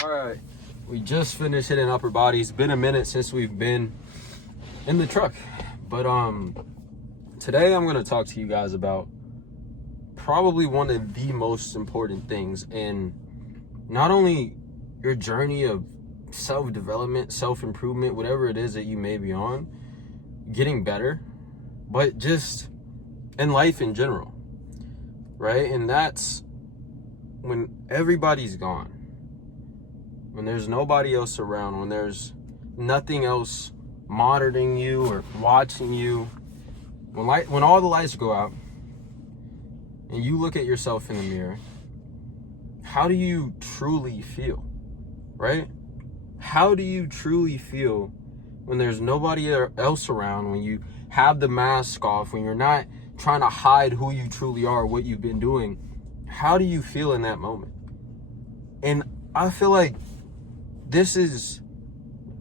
All right, we just finished hitting upper body. It's been a minute since we've been in the truck, but today I'm gonna talk to you guys about probably one of the most important things in not only your journey of self-development, self-improvement, whatever it is that you may be on, getting better, but just in life in general, right? And that's when everybody's gone. When there's nobody else around, when there's nothing else monitoring you or watching you, when all the lights go out and you look at yourself in the mirror, how do you truly feel, right? How do you truly feel when there's nobody else around, when you have the mask off, when you're not trying to hide who you truly are, what you've been doing? How do you feel in that moment? And I feel like this is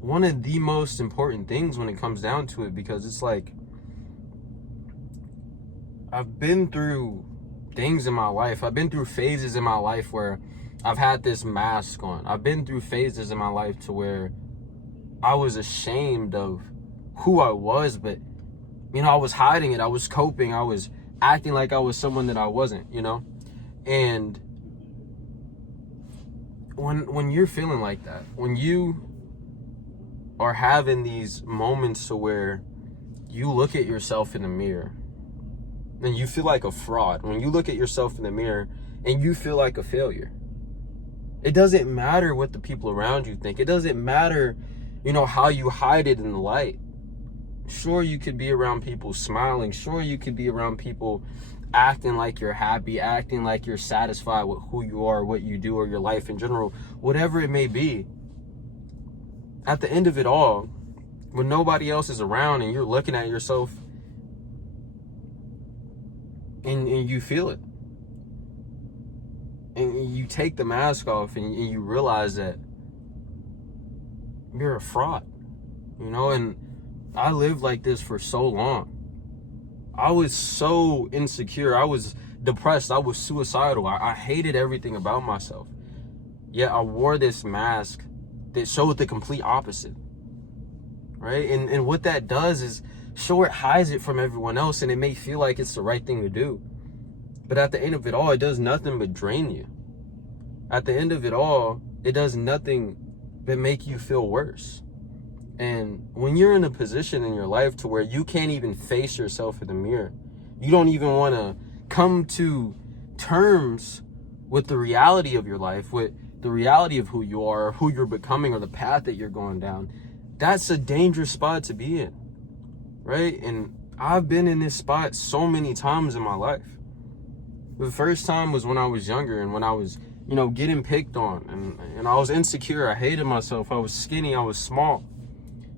one of the most important things when it comes down to it, because it's like, I've been through things in my life. I've been through phases in my life where I've had this mask on. I've been through phases in my life to where I was ashamed of who I was, but I was hiding it. I was coping. I was acting like I was someone that I wasn't, And when you're feeling like that, when you are having these moments to where you look at yourself in the mirror and you feel like a fraud, when you look at yourself in the mirror and you feel like a failure, it doesn't matter what the people around you think. It doesn't matter, how you hide it in the light. Sure, you could be around people smiling. Sure, you could be around people acting like you're happy, acting like you're satisfied with who you are, what you do, or your life in general, whatever it may be. At the end of it all, when nobody else is around and you're looking at yourself and you feel it, and you take the mask off and you realize that you're a fraud, and I lived like this for so long. I was so insecure. I was depressed. I was suicidal. I hated everything about myself. Yet I wore this mask that showed the complete opposite, right? And what that does is, sure, it hides it from everyone else, and it may feel like it's the right thing to do. But at the end of it all, it does nothing but drain you. At the end of it all, it does nothing but make you feel worse. And when you're in a position in your life to where you can't even face yourself in the mirror, you don't even want to come to terms with the reality of your life, with the reality of who you are, or who you're becoming, or the path that you're going down, that's a dangerous spot to be in, right? And I've been in this spot so many times in my life. The first time was when I was younger, and when I was, getting picked on, and I was insecure. I hated myself. I was skinny. I was small.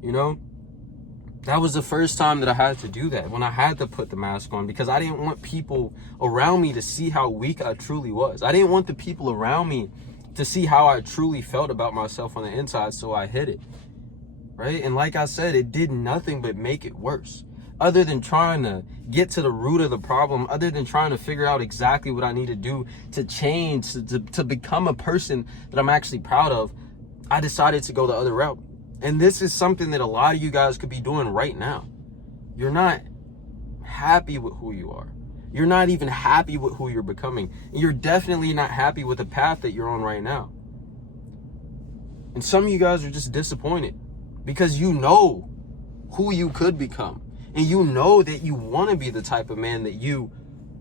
That was the first time that I had to do that, when I had to put the mask on, because I didn't want people around me to see how weak I truly was. I didn't want the people around me to see how I truly felt about myself on the inside, so I hid it, right? And like I said, it did nothing but make it worse. Other than trying to get to the root of the problem, other than trying to figure out exactly what I need to do to change, to become a person that I'm actually proud of, I decided to go the other route. And this is something that a lot of you guys could be doing right now. You're not happy with who you are. You're not even happy with who you're becoming. And you're definitely not happy with the path that you're on right now. And some of you guys are just disappointed because you know who you could become. And you know that you want to be the type of man that you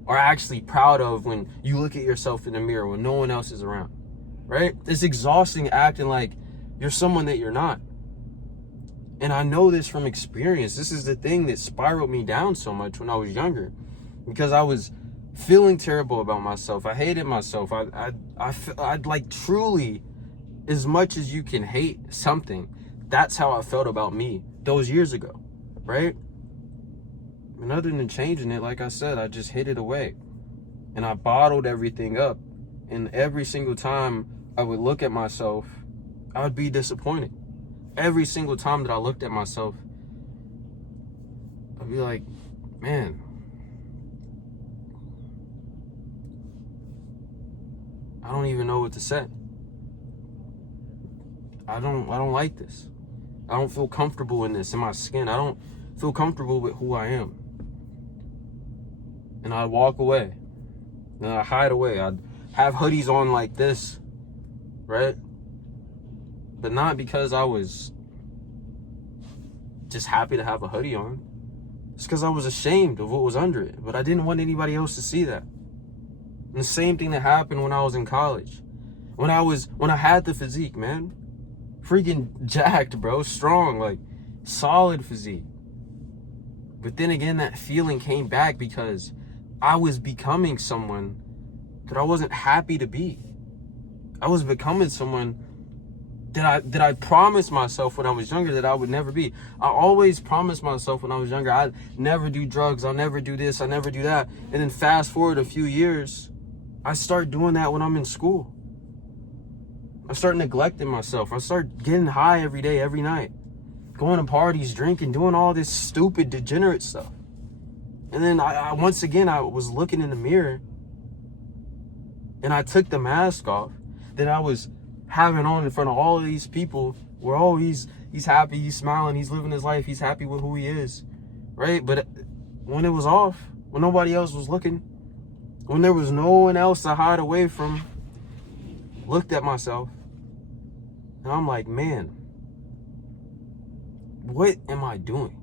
are actually proud of when you look at yourself in the mirror when no one else is around, right? It's exhausting acting like you're someone that you're not. And I know this from experience. This is the thing that spiraled me down so much when I was younger, because I was feeling terrible about myself. I hated myself. I'd like, truly, as much as you can hate something, that's how I felt about me those years ago, right? And other than changing it, like I said, I just hid it away. And I bottled everything up. And every single time I would look at myself, I would be disappointed. Every single time that I looked at myself, I'd be like, man, I don't even know what to say. I don't like this. I don't feel comfortable in this, in my skin. I don't feel comfortable with who I am. And I'd walk away. And I'd hide away. I'd have hoodies on like this, right? But not because I was just happy to have a hoodie on. It's because I was ashamed of what was under it. But I didn't want anybody else to see that. And the same thing that happened when I was in college. When I had the physique, man. Freaking jacked, bro. Strong, like solid physique. But then again, that feeling came back because I was becoming someone that I wasn't happy to be. I was becoming someone that I promised myself when I was younger that I would never be. I always promised myself when I was younger, I'd never do drugs, I'll never do this, I'll never do that. And then fast forward a few years, I start doing that when I'm in school. I start neglecting myself. I start getting high every day, every night. Going to parties, drinking, doing all this stupid, degenerate stuff. And then I once again, I was looking in the mirror and I took the mask off that I was having on in front of all of these people where, oh, he's happy, he's smiling, he's living his life, he's happy with who he is, right? But when it was off, when nobody else was looking, when there was no one else to hide away from, looked at myself, and I'm like, man, what am I doing?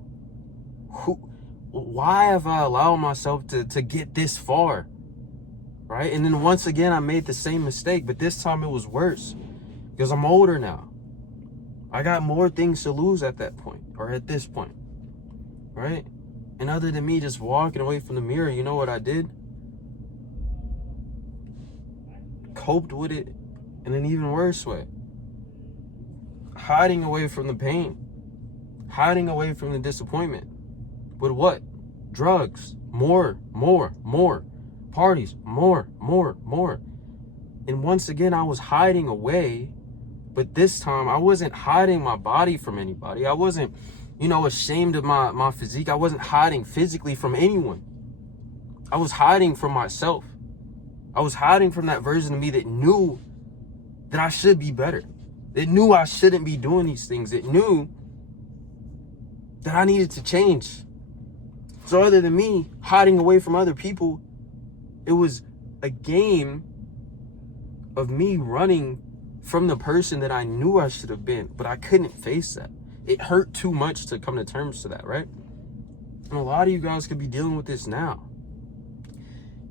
Why have I allowed myself to get this far, right? And then once again, I made the same mistake, but this time it was worse because I'm older now. I got more things to lose at that point, or at this point, right? And other than me just walking away from the mirror, you know what I did? Coped with it in an even worse way. Hiding away from the pain. Hiding away from the disappointment. With what? Drugs. More. Parties. More. And once again, I was hiding away. But this time, I wasn't hiding my body from anybody. I wasn't, ashamed of my physique. I wasn't hiding physically from anyone. I was hiding from myself. I was hiding from that version of me that knew that I should be better. That knew I shouldn't be doing these things. That knew that I needed to change. So other than me hiding away from other people, it was a game of me running from the person that I knew I should have been, but I couldn't face that. It hurt too much to come to terms to that, right? And a lot of you guys could be dealing with this now.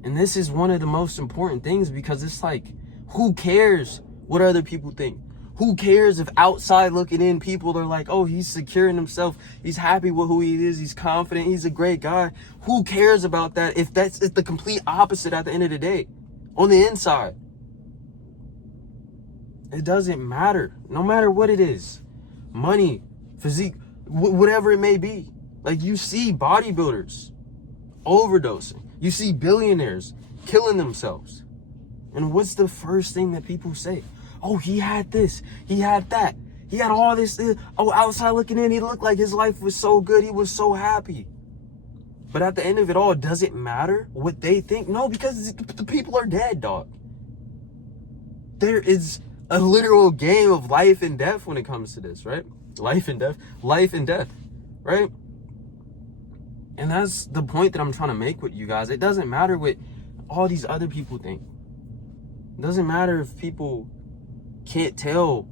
And this is one of the most important things because it's like, who cares what other people think? Who cares if outside looking in, people are like, oh, he's secure in himself. He's happy with who he is. He's confident. He's a great guy. Who cares about that if it's the complete opposite at the end of the day? On the inside. It doesn't matter. No matter what it is. Money, physique, whatever it may be. Like you see bodybuilders overdosing. You see billionaires killing themselves. And what's the first thing that people say? Oh, he had this. He had that. He had all this. Oh, outside looking in, he looked like his life was so good. He was so happy. But at the end of it all, does it matter what they think? No, because the people are dead, dog. There is a literal game of life and death when it comes to this, right? Life and death, right? And that's the point that I'm trying to make with you guys. It doesn't matter what all these other people think. It doesn't matter if people can't tell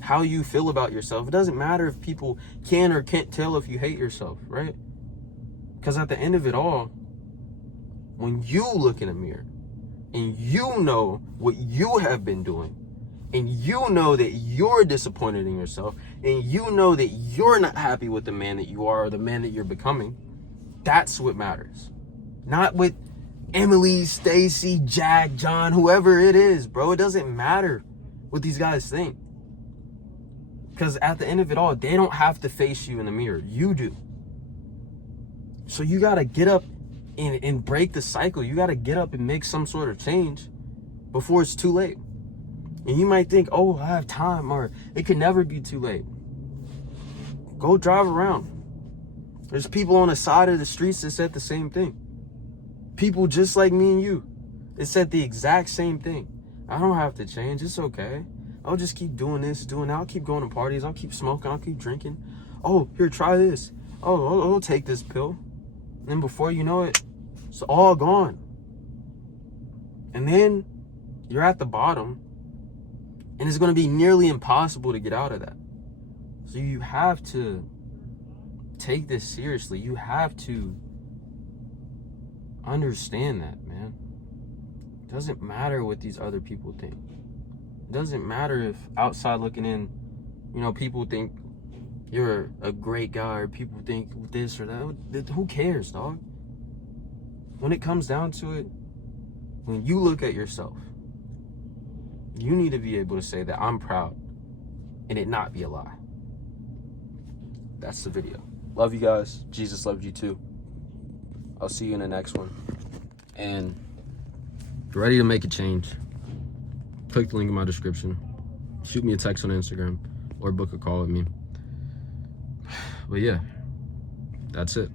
how you feel about yourself. It doesn't matter if people can or can't tell if you hate yourself, right? Because at the end of it all, when you look in a mirror and you know what you have been doing, and you know that you're disappointed in yourself, and you know that you're not happy with the man that you are or the man that you're becoming, that's what matters. Not what Emily, Stacy, Jack, John, whoever it is, bro. It doesn't matter what these guys think. Because at the end of it all, they don't have to face you in the mirror. You do. So you got to get up and break the cycle. You got to get up and make some sort of change before it's too late. And you might think, oh, I have time, or it could never be too late. Go drive around. There's people on the side of the streets that said the same thing. People just like me and you. It said the exact same thing. I don't have to change. It's okay. I'll just keep doing this, doing that. I'll keep going to parties. I'll keep smoking. I'll keep drinking. Oh, here, try this. Oh, I'll take this pill. And then before you know it, it's all gone. And then you're at the bottom, and it's going to be nearly impossible to get out of that. So you have to take this seriously. You have to understand that, man. It doesn't matter what these other people think. It doesn't matter if outside looking in, you know, people think you're a great guy, or people think this or that. Who cares, dog? When it comes down to it, when you look at yourself, you need to be able to say that I'm proud and it not be a lie. That's the video. Love you guys. Jesus loves you too. I'll see you in the next one. And if you're ready to make a change, click the link in my description. Shoot me a text on Instagram or book a call with me. But yeah, that's it.